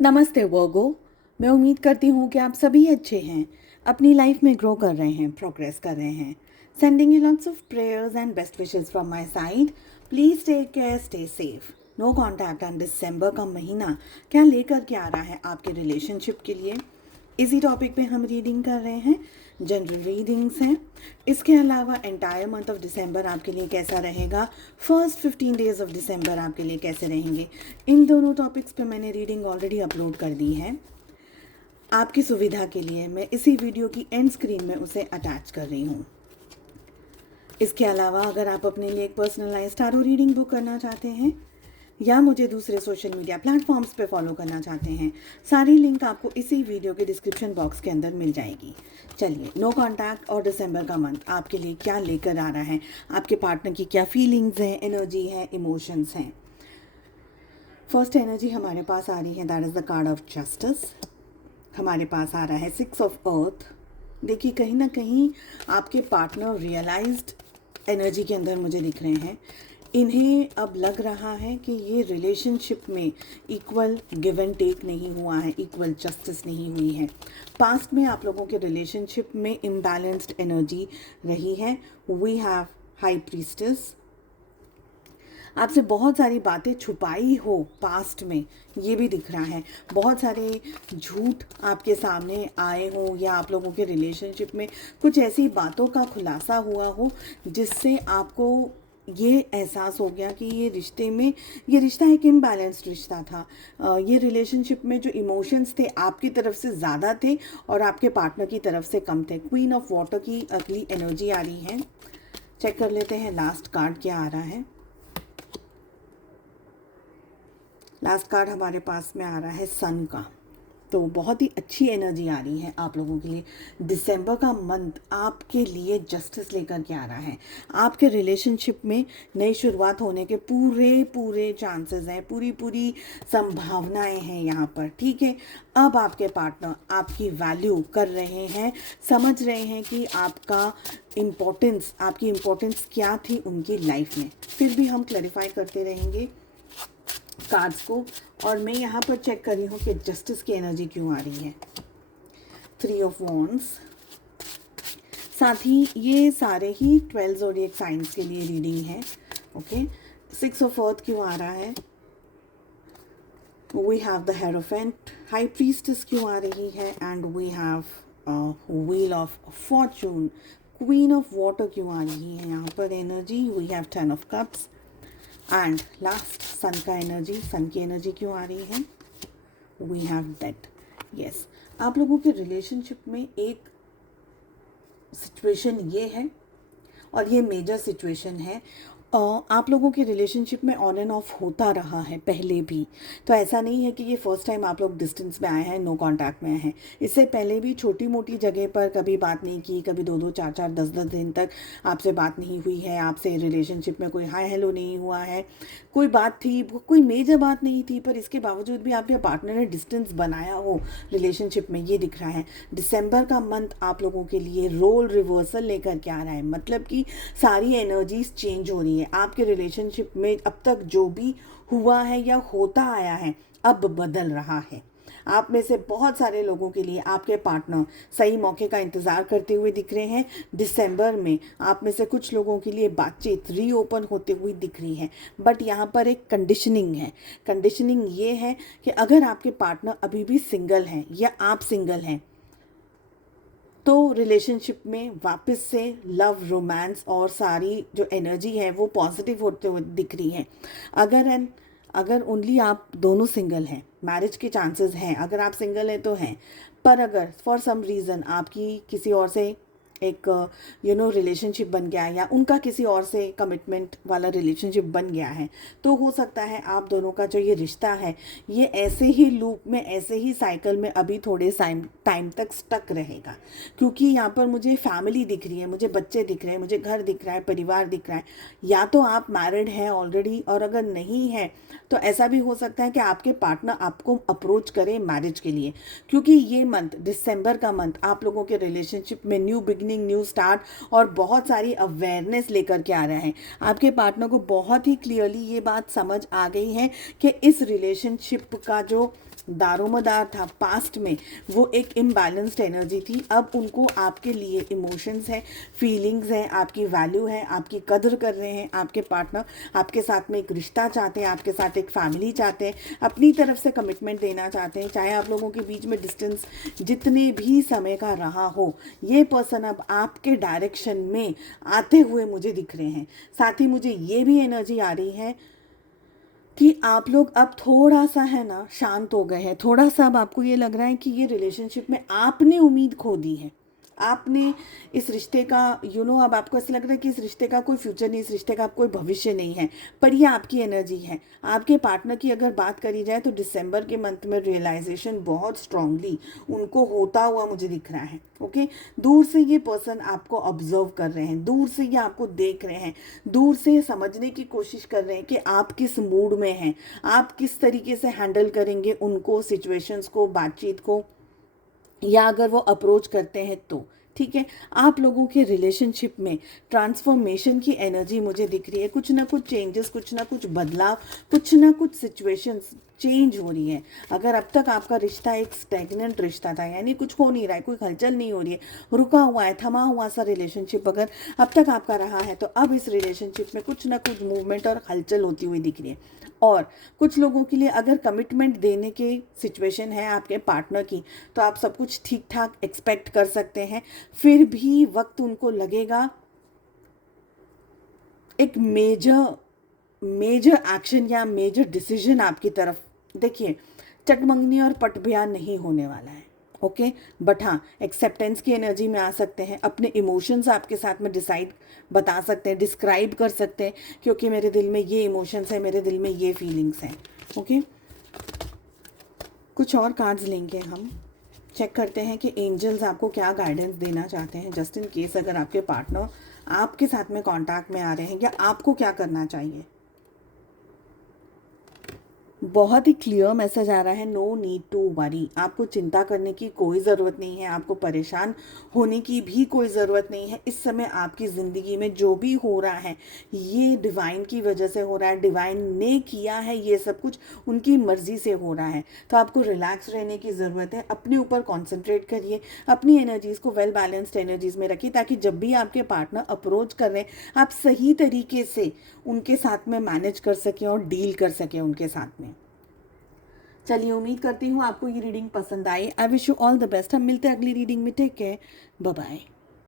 नमस्ते वर्गो। मैं उम्मीद करती हूँ कि आप सभी अच्छे हैं, अपनी लाइफ में ग्रो कर रहे हैं, प्रोग्रेस कर रहे हैं। Sending you lots of prayers and best wishes from my side. Please take care, stay safe. No contact and दिसंबर का महीना क्या लेकर के आ रहा है आपके रिलेशनशिप के लिए, इसी टॉपिक पे हम रीडिंग कर रहे हैं। जनरल रीडिंग्स हैं। इसके अलावा एंटायर मंथ ऑफ दिसंबर आपके लिए कैसा रहेगा, फर्स्ट 15 डेज ऑफ दिसंबर आपके लिए कैसे रहेंगे, इन दोनों टॉपिक्स पे मैंने रीडिंग ऑलरेडी अपलोड कर दी है। आपकी सुविधा के लिए मैं इसी वीडियो की एंड स्क्रीन में उसे अटैच कर रही हूँ। इसके अलावा अगर आप अपने लिए एक पर्सनलाइज्ड टारो रीडिंग बुक करना चाहते हैं या मुझे दूसरे सोशल मीडिया प्लेटफॉर्म्स पे फॉलो करना चाहते हैं, सारी लिंक आपको इसी वीडियो के डिस्क्रिप्शन बॉक्स के अंदर मिल जाएगी। चलिए, नो कॉन्टैक्ट और दिसंबर का मंथ आपके लिए क्या लेकर आ रहा है, आपके पार्टनर की क्या फीलिंग्स हैं, एनर्जी है, इमोशंस हैं। फर्स्ट एनर्जी हमारे पास आ रही है, that is the card of justice. हमारे पास आ रहा है 6 ऑफ अर्थ। देखिए, कहीं ना कहीं आपके पार्टनर रियलाइज्ड एनर्जी के अंदर मुझे दिख रहे हैं। इन्हें अब लग रहा है कि ये रिलेशनशिप में इक्वल गिव एंड टेक नहीं हुआ है, इक्वल जस्टिस नहीं हुई है। पास्ट में आप लोगों के रिलेशनशिप में इम्बैलेंस्ड एनर्जी रही है। We have high priestess. आपसे बहुत सारी बातें छुपाई हो पास्ट में, ये भी दिख रहा है। बहुत सारे झूठ आपके सामने आए हो या आप लोगों के रिलेशनशिप में कुछ ऐसी बातों का खुलासा हुआ हो जिससे आपको ये एहसास हो गया कि ये रिश्ता एक इम्बैलेंस्ड रिश्ता था। ये रिलेशनशिप में जो इमोशंस थे आपकी तरफ से ज़्यादा थे और आपके पार्टनर की तरफ से कम थे। क्वीन ऑफ वाटर की अगली एनर्जी आ रही है। चेक कर लेते हैं लास्ट कार्ड क्या आ रहा है। लास्ट कार्ड हमारे पास में आ रहा है सन का। तो बहुत ही अच्छी एनर्जी आ रही है आप लोगों के लिए। दिसंबर का मंथ आपके लिए जस्टिस लेकर के आ रहा है। आपके रिलेशनशिप में नई शुरुआत होने के पूरे पूरे चांसेस हैं, पूरी पूरी संभावनाएं हैं यहाँ पर। ठीक है, अब आपके पार्टनर आपकी वैल्यू कर रहे हैं, समझ रहे हैं कि आपकी इम्पोर्टेंस क्या थी उनकी लाइफ में। फिर भी हम क्लैरिफाई करते रहेंगे कार्ड्स को। और मैं यहाँ पर चेक कर रही हूँ कि जस्टिस की एनर्जी क्यों आ रही है। 3 ऑफ वॉन्ड्स। साथ ही ये सारे ही 12 ज़ोडिएक साइंस के लिए रीडिंग है। ओके, 6 ऑफ अर्थ क्यों आ रहा है। We have the hierophant. High priestess क्यों आ रही है। And we have wheel of fortune. Queen of water क्यों आ रही है यहाँ पर energy. We have 10 of cups. And last sun का एनर्जी। सन की एनर्जी क्यों आ रही है। We have death. यस, आप लोगों के रिलेशनशिप में एक सिचुएशन ये है और ये मेजर सिचुएशन है। आप लोगों के रिलेशनशिप में ऑन एंड ऑफ होता रहा है पहले भी। तो ऐसा नहीं है कि ये फर्स्ट टाइम आप लोग डिस्टेंस में आए हैं, नो कांटेक्ट में आए हैं। इससे पहले भी छोटी मोटी जगह पर कभी बात नहीं की, कभी 2-2, 4-4, 10-10 दिन तक आपसे बात नहीं हुई है, आपसे रिलेशनशिप में कोई हाय हेलो नहीं हुआ है। कोई बात थी, कोई मेजर बात नहीं थी, पर इसके बावजूद भी आपके पार्टनर ने डिस्टेंस बनाया हो रिलेशनशिप में, ये दिख रहा है। दिसंबर का मंथ आप लोगों के लिए रोल रिवर्सल लेकर के आ रहा है। मतलब कि सारी एनर्जीज चेंज हो रही है। आपके रिलेशनशिप में अब तक जो भी हुआ है या होता आया है अब बदल रहा है। आप में से बहुत सारे लोगों के लिए आपके पार्टनर सही मौके का इंतज़ार करते हुए दिख रहे हैं। दिसंबर में आप में से कुछ लोगों के लिए बातचीत रीओपन होते हुए दिख रही है। बट यहाँ पर एक कंडीशनिंग है। कंडीशनिंग ये है कि अगर आपके पार्टनर अभी भी सिंगल हैं या आप सिंगल हैं तो रिलेशनशिप में वापस से लव, रोमांस और सारी जो एनर्जी है वो पॉजिटिव होते हुए दिख रही है। अगर ओनली आप दोनों सिंगल हैं, मैरिज के चांसेस हैं। अगर आप सिंगल हैं तो हैं, पर अगर फॉर सम रीज़न आपकी किसी और से एक रिलेशनशिप बन गया है या उनका किसी और से कमिटमेंट वाला रिलेशनशिप बन गया है, तो हो सकता है आप दोनों का जो ये रिश्ता है ये ऐसे ही लूप में, ऐसे ही साइकिल में अभी थोड़े टाइम तक स्टक रहेगा। क्योंकि यहाँ पर मुझे फैमिली दिख रही है, मुझे बच्चे दिख रहे हैं, मुझे घर दिख रहा है, परिवार दिख रहा है। या तो आप मैरिड हैं ऑलरेडी, और अगर नहीं है तो ऐसा भी हो सकता है कि आपके पार्टनर आपको अप्रोच करें मैरिज के लिए। क्योंकि ये मंथ, दिसंबर का मंथ, आप लोगों के रिलेशनशिप में new beginning beginning, new start और बहुत सारी अवेयरनेस लेकर के आ रहा है। आपके पार्टनर को बहुत ही क्लियरली ये बात समझ आ गई है कि इस रिलेशनशिप का जो दारोमदार था पास्ट में, वो एक इम्बैलेंस्ड एनर्जी थी। अब उनको आपके लिए इमोशंस हैं, फीलिंग्स हैं, आपकी वैल्यू है, आपकी कदर कर रहे हैं। आपके पार्टनर आपके साथ में एक रिश्ता चाहते हैं, आपके साथ एक फैमिली चाहते हैं, अपनी तरफ से कमिटमेंट देना चाहते हैं। चाहे आप लोगों के बीच में डिस्टेंस जितने भी समय का रहा हो, ये पर्सन अब आपके डायरेक्शन में आते हुए मुझे दिख रहे हैं। साथ ही मुझे ये भी एनर्जी आ रही है कि आप लोग अब थोड़ा सा है ना शांत हो गए हैं। थोड़ा सा अब आपको ये लग रहा है कि ये रिलेशनशिप में आपने उम्मीद खो दी है। आपने इस रिश्ते का अब आपको ऐसा लग रहा है कि इस रिश्ते का कोई फ्यूचर नहीं, इस रिश्ते का कोई भविष्य नहीं है। पर ये आपकी एनर्जी है। आपके पार्टनर की अगर बात करी जाए तो दिसंबर के मंथ में रियलाइजेशन बहुत स्ट्रांगली उनको होता हुआ मुझे दिख रहा है। ओके, दूर से ये पर्सन आपको ऑब्जर्व कर रहे हैं, दूर से ये आपको देख रहे हैं, दूर से समझने की कोशिश कर रहे हैं कि आप किस मूड में हैं, आप किस तरीके से हैंडल करेंगे उनको, सिचुएशंस को, बातचीत को, या अगर वो अप्रोच करते हैं तो ठीक है। आप लोगों के रिलेशनशिप में ट्रांसफॉर्मेशन की एनर्जी मुझे दिख रही है। कुछ ना कुछ चेंजेस, कुछ ना कुछ बदलाव, कुछ ना कुछ सिचुएशंस चेंज हो रही है। अगर अब तक आपका रिश्ता एक स्टैग्नेंट रिश्ता था, यानी कुछ हो नहीं रहा है, कोई हलचल नहीं हो रही है, रुका हुआ है, थमा हुआ सा रिलेशनशिप अगर अब तक आपका रहा है, तो अब इस रिलेशनशिप में कुछ ना कुछ मूवमेंट और हलचल होती हुई दिख रही है। और कुछ लोगों के लिए अगर कमिटमेंट देने की सिचुएशन है आपके पार्टनर की, तो आप सब कुछ ठीक ठाक एक्सपेक्ट कर सकते हैं। फिर भी वक्त उनको लगेगा एक मेजर एक्शन या मेजर डिसीजन आपकी तरफ। देखिए, चटमंगनी और पटब्याह नहीं होने वाला है। ओके, बट हाँ, एक्सेप्टेंस की एनर्जी में आ सकते हैं, अपने इमोशंस आपके साथ में बता सकते हैं, डिस्क्राइब कर सकते हैं, क्योंकि मेरे दिल में ये इमोशंस हैं, मेरे दिल में ये फीलिंग्स हैं। ओके, कुछ और कार्ड्स लेंगे हम, चेक करते हैं कि एंजल्स आपको क्या गाइडेंस देना चाहते हैं, जस्ट इन केस अगर आपके पार्टनर आपके साथ में कांटेक्ट में आ रहे हैं, या आपको क्या करना चाहिए। बहुत ही क्लियर मैसेज आ रहा है, नो नीड टू वरी। आपको चिंता करने की कोई ज़रूरत नहीं है, आपको परेशान होने की भी कोई ज़रूरत नहीं है। इस समय आपकी ज़िंदगी में जो भी हो रहा है, ये डिवाइन की वजह से हो रहा है, डिवाइन ने किया है, ये सब कुछ उनकी मर्ज़ी से हो रहा है। तो आपको रिलैक्स रहने की ज़रूरत है, अपने ऊपर कॉन्सेंट्रेट करिए, अपनी एनर्जीज़ को वेल बैलेंस्ड एनर्जीज़ में रखिए, ताकि जब भी आपके पार्टनर अप्रोच कर रहे हैं, आप सही तरीके से उनके साथ में मैनेज कर सकें और डील कर सकें उनके साथ में। चलिए, उम्मीद करती हूँ आपको ये रीडिंग पसंद आई। I wish you all the best. हम मिलते हैं अगली रीडिंग में। Take care, bye bye.